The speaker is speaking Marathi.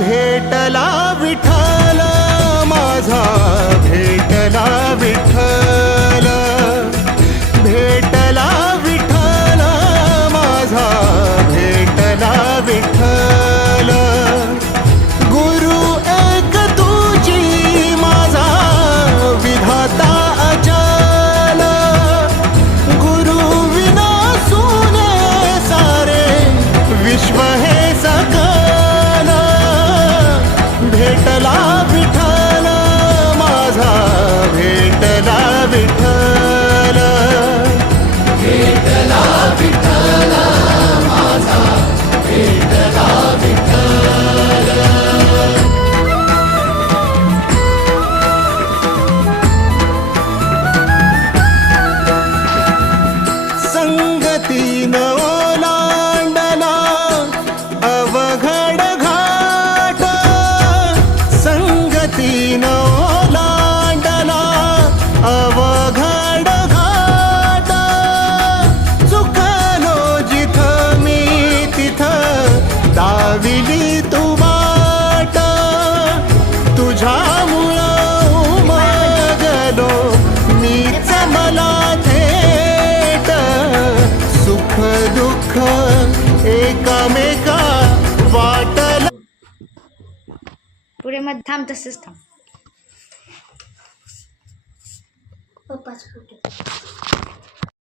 भेटला विठ्ठल माझा, भेटला विठ्ठल, भेटला विठ्ठल माझा, भेटला विठ्ठल. गुरु एक तुझी माझा विधाता अचल, गुरु विना सुने सारे विश्व हे सकल. भेटला विठ्ठल माझा, भेटला विठ्ठल, भेटला विठ्ठल माझा, भेटला विठ्ठल. संगतीन ओलांडला अवघड घाट, संगतीन ओलांडला अवघड घाट. चुकलो जिथं मी तिथं दाविली तू वाट, तुझ्यामुळं उमगलो मीच मला थेट. सुख दुःख एकामेका वाटल. पुढे मग थांब, तसंच थांब. पप्पाच फोटो